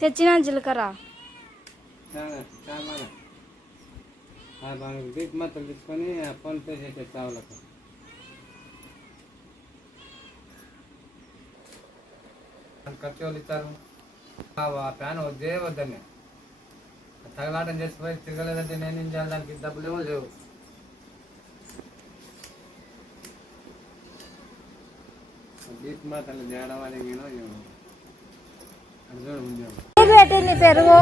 తెచ్చిన జీలకర్ర? మాత్రం తీసుకొని ఫోన్ పే చేసే ఖర్చు వాళ్ళు ఆ ప్యాన్ వద్దే వద్దని తగలాటం చేసిపోయి తిరగలేదంటే నేను ఏం చేయాలి? దానికి డబ్బులు ఏమో లేవు. దీప్ మాత్రం చేయడం అనేది చూడు ముందు. పిల్లికి పెట్టింది పెరుగు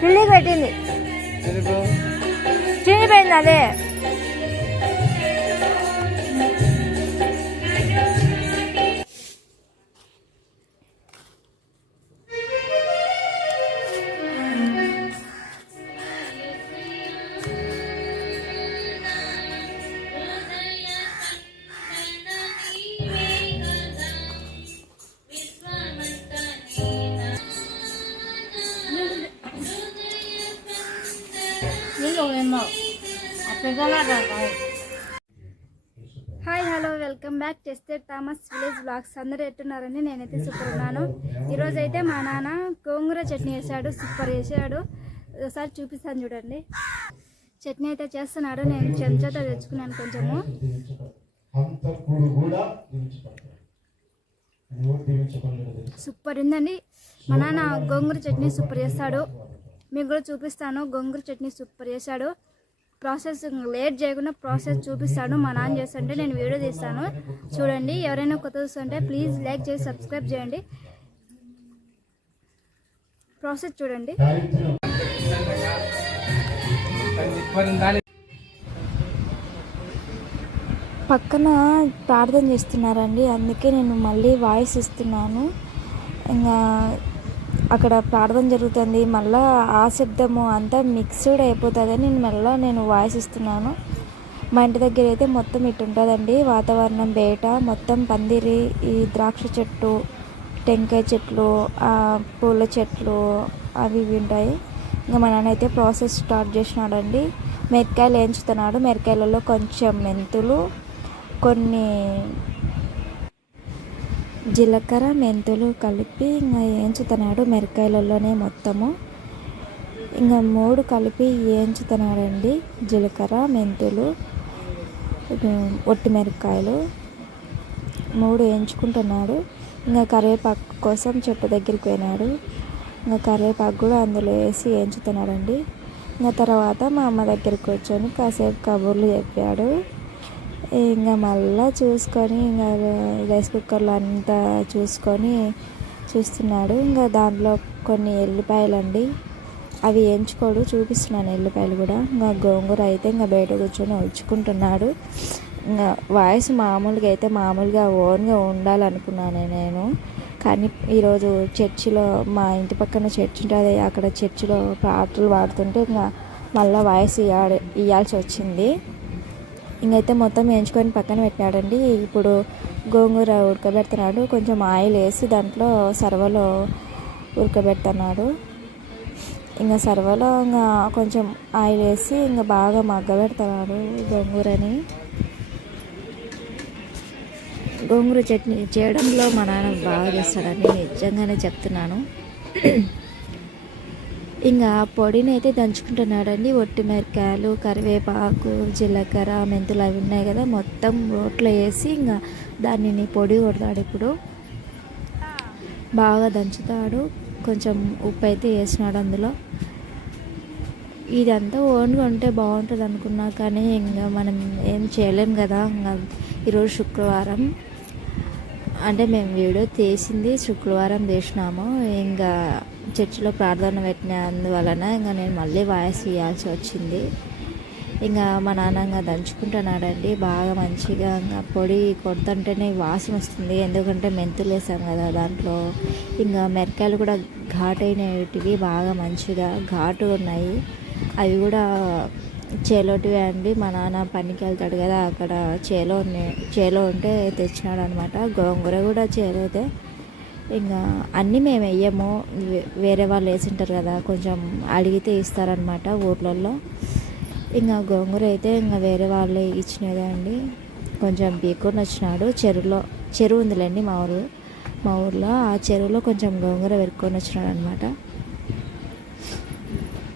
పిల్లికి పెట్టింది. చినిపోయింది అదే. Hi hello welcome back. చేస్తే థామస్ విలేజ్ బ్లాగ్స్. అందరూ ఎట్టున్నారని నేనైతే సూపర్ ఉన్నాను. ఈరోజు అయితే మా నాన్న గోంగూర చట్నీ వేసాడు సూపర్ వేసాడు ఒకసారి చూపిస్తాను చూడండి. చట్నీ అయితే చేస్తున్నాడు. నేను చెంచాతో తెచ్చుకున్నాను కొంచెము. సూపర్ ఉందండి. మా నాన్న గోంగూర చట్నీ సూపర్ చేస్తాడు. మీకు కూడా చూపిస్తాను. గోంగూర చట్నీ సూపర్ చేశాడు. ప్రాసెస్ లేట్ చేయకుండా ప్రాసెస్ చూపిస్తాడు. మా నాన్న చేస్తుంటే నేను వీడియో తీస్తాను. చూడండి ఎవరైనా కొత్త చూస్తుంటే ప్లీజ్ లైక్ చేసి సబ్స్క్రైబ్ చేయండి. ప్రాసెస్ చూడండి. పక్కన ప్రార్థన చేస్తున్నారండి. అందుకే నేను మళ్ళీ వాయిస్ ఇస్తున్నాను. ఇంకా అక్కడ ప్రార్థన జరుగుతుంది. మళ్ళా ఆ శబ్దము అంతా మిక్స్డ్ అయిపోతుందని నేను మళ్ళీ నేను వాయిస్ ఇస్తున్నాను. మా ఇంటి దగ్గర అయితే మొత్తం ఇటుంటుందండి వాతావరణం బయట. మొత్తం పందిరి ఈ ద్రాక్ష చెట్టు టెంకాయ చెట్లు పూల చెట్లు అవి ఇవి ఉంటాయి. ఇంకా మా నాన్న అయితే ప్రాసెస్ స్టార్ట్ చేసినాడండి. మిరకాయలు వేయించుతున్నాడు. మిరకాయలలో కొంచెం మెంతులు కొన్ని జీలకర్ర మెంతులు కలిపి ఇంకా వేయించుతున్నాడు మిరకాయలలోనే మొత్తము. ఇంకా మూడు కలిపి వేయించుతున్నాడండి జీలకర్ర మెంతులు ఒట్టి మిరపకాయలు మూడు వేయించుకుంటున్నాడు ఇంకా కరివేపాకు కోసం చెట్టు దగ్గరికి పోయినాడు. ఇంకా కరివేపాకు కూడా అందులో వేసి వేయించుతున్నాడండి ఇంకా తర్వాత మా అమ్మ దగ్గరికి వచ్చాను. కాసేపు కబుర్లు చెప్పాడు. ఇంకా మళ్ళీ చూసుకొని ఇంకా రైస్ కుక్కర్లో అంతా చూసుకొని చూస్తున్నాడు. ఇంకా దాంట్లో కొన్ని ఎల్లిపాయలు అండి అవి ఎంచుకోడు చూపిస్తున్నాను ఎల్లిపాయలు కూడా. ఇంకా గోంగూర అయితే ఇంకా బయట కూర్చొని ఉంచుకుంటున్నాడు ఇంకా వాయిస్ మామూలుగా అయితే మామూలుగా ఓన్గా ఉండాలనుకున్నాను నేను. కానీ ఈరోజు చర్చిలో మా ఇంటి పక్కన చర్చ్ ఉంటుంది. అక్కడ చర్చిలో పాటలు పాడుతుంటే ఇంకా మళ్ళీ వాయిస్ ఇవ్వాలి ఇవ్వాల్సి వచ్చింది. ఇంకైతే మొత్తం వేయించుకొని పక్కన పెట్టాడండి ఇప్పుడు గోంగూర ఉడకబెడుతున్నాడు. కొంచెం ఆయిల్ వేసి దాంట్లో సర్వలో ఉడకబెడుతున్నాడు. ఇంకా సర్వలో ఇంకా కొంచెం ఆయిల్ వేసి ఇంకా బాగా మగ్గబెడుతున్నాడు గోంగూరని. గోంగూర చట్నీ చేయడంలో మా నాన్న బాగా చేస్తాడని నిజంగానే చెప్తున్నాను. ఇంకా పొడిని అయితే దంచుకుంటున్నాడండి. ఒట్టి మిరకాయలు కరివేపాకు జీలకర్ర మెంతులు అవి ఉన్నాయి కదా మొత్తం రోట్లో వేసి ఇంకా దానిని పొడి కొడతాడు ఇప్పుడు. బాగా దంచుతాడు. కొంచెం ఉప్పు అయితే వేసినాడు అందులో. ఇదంతా ఓన్గా ఉంటే బాగుంటుంది అనుకున్నా కానీ ఇంకా మనం ఏం చేయలేం కదా. ఇంకా ఈరోజు శుక్రవారం. అంటే మేము వీడియో తీసింది శుక్రవారం తీసినాము. ఇంకా చర్చిలో ప్రార్థన పెట్టిన అందువలన ఇంకా నేను మళ్ళీ వాయిస్ ఇవ్వాల్సి వచ్చింది. ఇంకా మా నాన్న ఇంకా దంచుకుంటున్నాడండి. బాగా మంచిగా ఇంకా పొడి కొడుతుంటేనే వాసన వస్తుంది. ఎందుకంటే మెంతులు వేసాం కదా దాంట్లో. ఇంకా మిరకాయలు కూడా ఘాటైనటివి బాగా మంచిగా ఘాటు ఉన్నాయి. అవి కూడా చేలోటివే అండి. మా నాన్న పనికి వెళ్తాడు కదా అక్కడ చేలో చేలో ఉంటే తెచ్చినాడు అనమాట గోంగూర కూడా చేలోతే ఇంకా అన్నీ మేము వేయము వే- వేరే వాళ్ళు వేసింటారు కదా కొంచెం అడిగితే ఇస్తారనమాట ఊర్లలో ఇంకా గోంగూర అయితే ఇంకా వేరే వాళ్ళు ఇచ్చినదే అండి. కొంచెం పీక్కొని వచ్చినాడు చెరువులో చెరువు ఉందిలేండి మా ఊరు. మా ఊర్లో ఆ చెరువులో కొంచెం గోంగూర పెరుక్కొని వచ్చినాడు అనమాట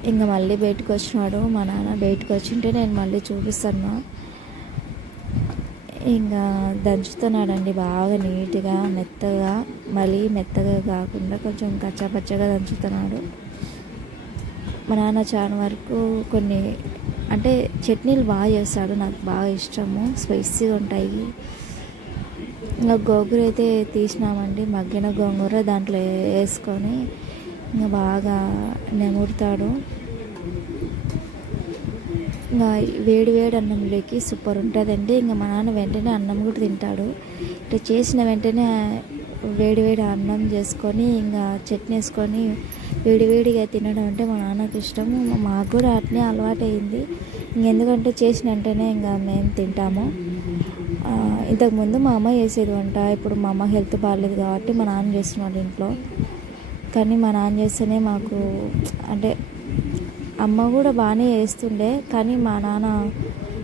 ఇంకా మళ్ళీ బయటకు వచ్చినాడు. మా నాన్న బయటకు వచ్చింటే నేను మళ్ళీ చూపిస్తాను. ఇంకా దంచుతున్నాడండి బాగా నీట్గా మెత్తగా మళ్ళీ మెత్తగా కాకుండా కొంచెం కచ్చాపచ్చగా దంచుతున్నాడు. మా నాన్న చాలా వరకు కొన్ని అంటే చట్నీలు బాగా చేస్తాడు నాకు బాగా ఇష్టము స్పైసీగా ఉంటాయి. ఇంకా గోంగూర అయితే తీసినామండి మగ్గిన గోంగూర దాంట్లో వేసుకొని ఇంకా బాగా నెమురుతాడు. ఇంకా వేడి వేడి అన్నంలోకి సూపర్ ఉంటుందండి. ఇంకా మా నాన్న వెంటనే అన్నం కూడా తింటాడు. ఇట్లా చేసిన వెంటనే వేడి వేడి అన్నం చేసుకొని ఇంకా చట్నీ వేసుకొని వేడివేడిగా తినడం అంటే మా నాన్నకి ఇష్టము. మాకు కూడా అట్నే అలవాటు అయింది ఎందుకంటే చేసిన వెంటనే ఇంకా మేము తింటాము. ఇంతకుముందు మా అమ్మ చేసేది వంట. ఇప్పుడు మా అమ్మ హెల్త్ బాగాలేదు కాబట్టి మా నాన్న చేస్తున్నాడు ఇంట్లో. కానీ మా నాన్న చేస్తేనే మాకు అంటే అమ్మ కూడా బాగానే చేస్తుండే కానీ మా నాన్న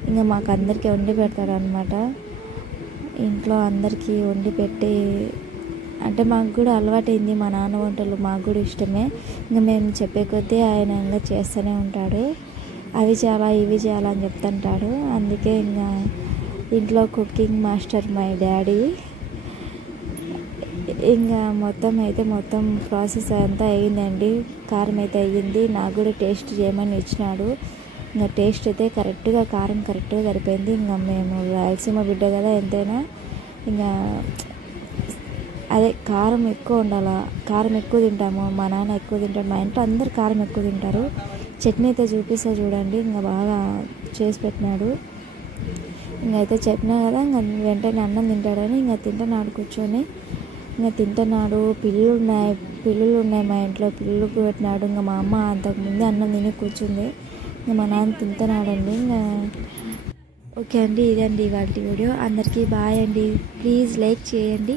ఇంకా మాకు అందరికీ వండి పెడతాడు అనమాట ఇంట్లో అందరికీ వండి పెట్టి అంటే మాకు కూడా అలవాటైంది మా నాన్న వంటలు మాకు కూడా ఇష్టమే. ఇంకా మేము చెప్పే కొద్దీ ఆయన ఇంకా చేస్తూనే ఉంటాడు. అవి చాలా ఇవి చాలా అని చెప్తుంటాడు. అందుకే ఇంకా ఇంట్లో కుకింగ్ మాస్టర్ మై డాడీ. ఇంకా మొత్తం అయితే మొత్తం ప్రాసెస్ అంతా అయ్యిందండి. కారం అయితే అయ్యింది. నాకు కూడా టేస్ట్ చేయమని ఇచ్చినాడు. ఇంకా టేస్ట్ అయితే కరెక్ట్గా కారం కరెక్ట్గా సరిపోయింది. ఇంకా మేము రాయలసీమ బిడ్డ కదా ఎంతైనా. ఇంకా అదే కారం ఎక్కువ ఉండాలా కారం ఎక్కువ తింటాము మా నాన్న ఎక్కువ తింటాడు మా ఇంట్లో అందరు కారం ఎక్కువ తింటారు. చట్నీ అయితే చూపిస్తా చూడండి. ఇంకా బాగా చేసి పెట్టినాడు. ఇంకైతే చెప్పినా కదా ఇంకా వెంటనే అన్నం తింటాడని ఇంకా తింటాను ఆడు కూర్చొని. ఇంకా తింటున్నాడు. పిల్లులు ఉన్నాయి పిల్లులు ఉన్నాయి మా ఇంట్లో. పిల్లులకు పెట్టినాడు. ఇంకా మా అమ్మ అంతకుముందే అన్నం తిని కూర్చుంది. ఇంకా మా నాన్న తింటున్నాడండి. ఇంకా ఓకే అండి ఇదండి ఇవాళ వీడియో. అందరికీ బాయ్ అండి. ప్లీజ్ లైక్ చేయండి.